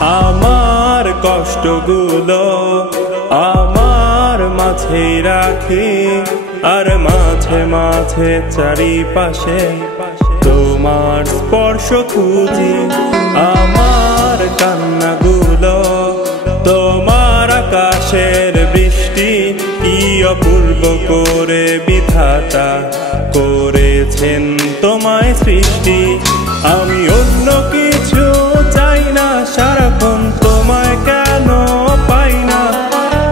আমার কষ্টগুলো আমার মাঝে রাখি, আর মাঝে মাঝে চারিপাশে তোমার স্পর্শ খুঁজি। আমার কান্নাগুলো তোমার আকাশের বৃষ্টি, কি অপূর্ব করে বিধাতা করেছেন তোমায় সৃষ্টি। আমি অন্য কিছু চাই না, সারাক্ষণ তোমায় কেন পাই না।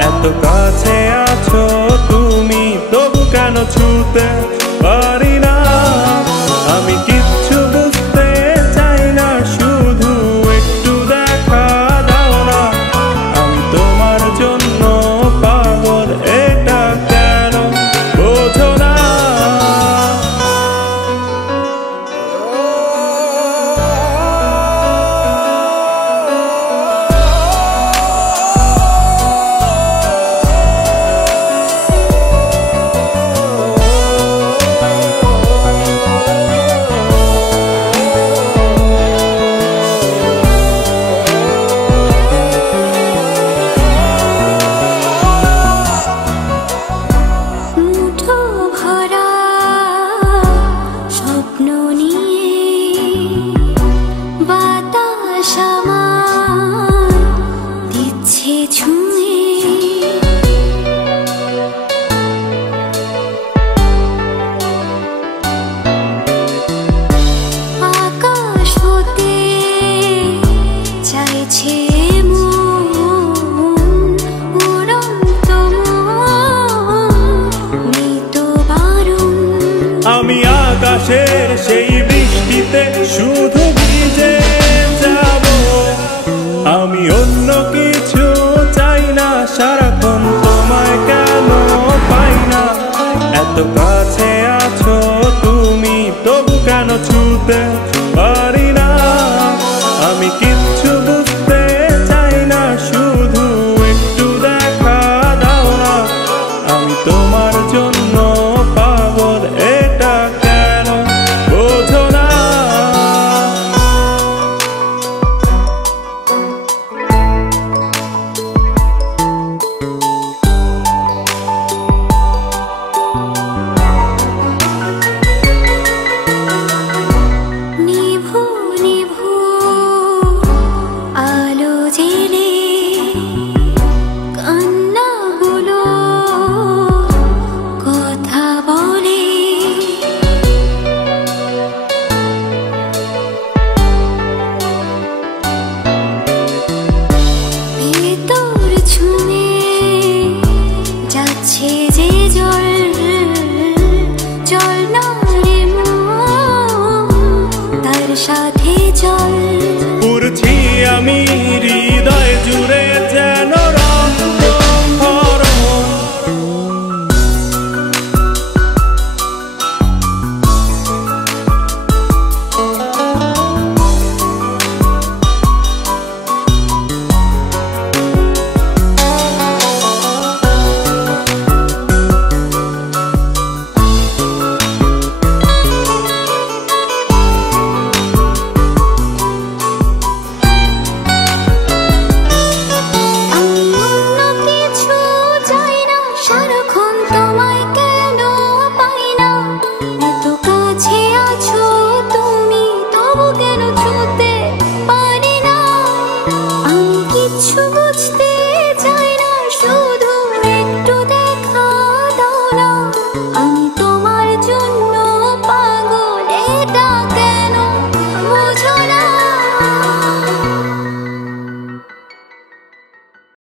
এত কাছে আছো তুমি, তবু কেন ছুতে পারি না। আমি কিচ্ছু বুঝতে চাই না, শুধু একটু দেখা দাও না। আমি তোমার জন্য পাগল, এটা কেন বোঝো না। আমি আকাশের সেই বৃষ্টিতে শুধু ভিজে যাব। আমি অন্য কিছু চাই না, সারাক্ষণ তোমায় কেন পাই না। এত কাছে আছো তুমি, তবু কেন ছুতে পারি না। আমি কিচ্ছু বুঝতে চাই না, শুধু একটু দেখা দাও না। আমি তোমার জন্য পাগল, এটা কেন বোঝো না। নিভু নিভু আলো জেলে কান্নাগুলো কথা বলে। ভেতর ছুঁয়ে যাচ্ছে যে জল, জল না রে মন, তার সাথে চল। উড়ছি আমি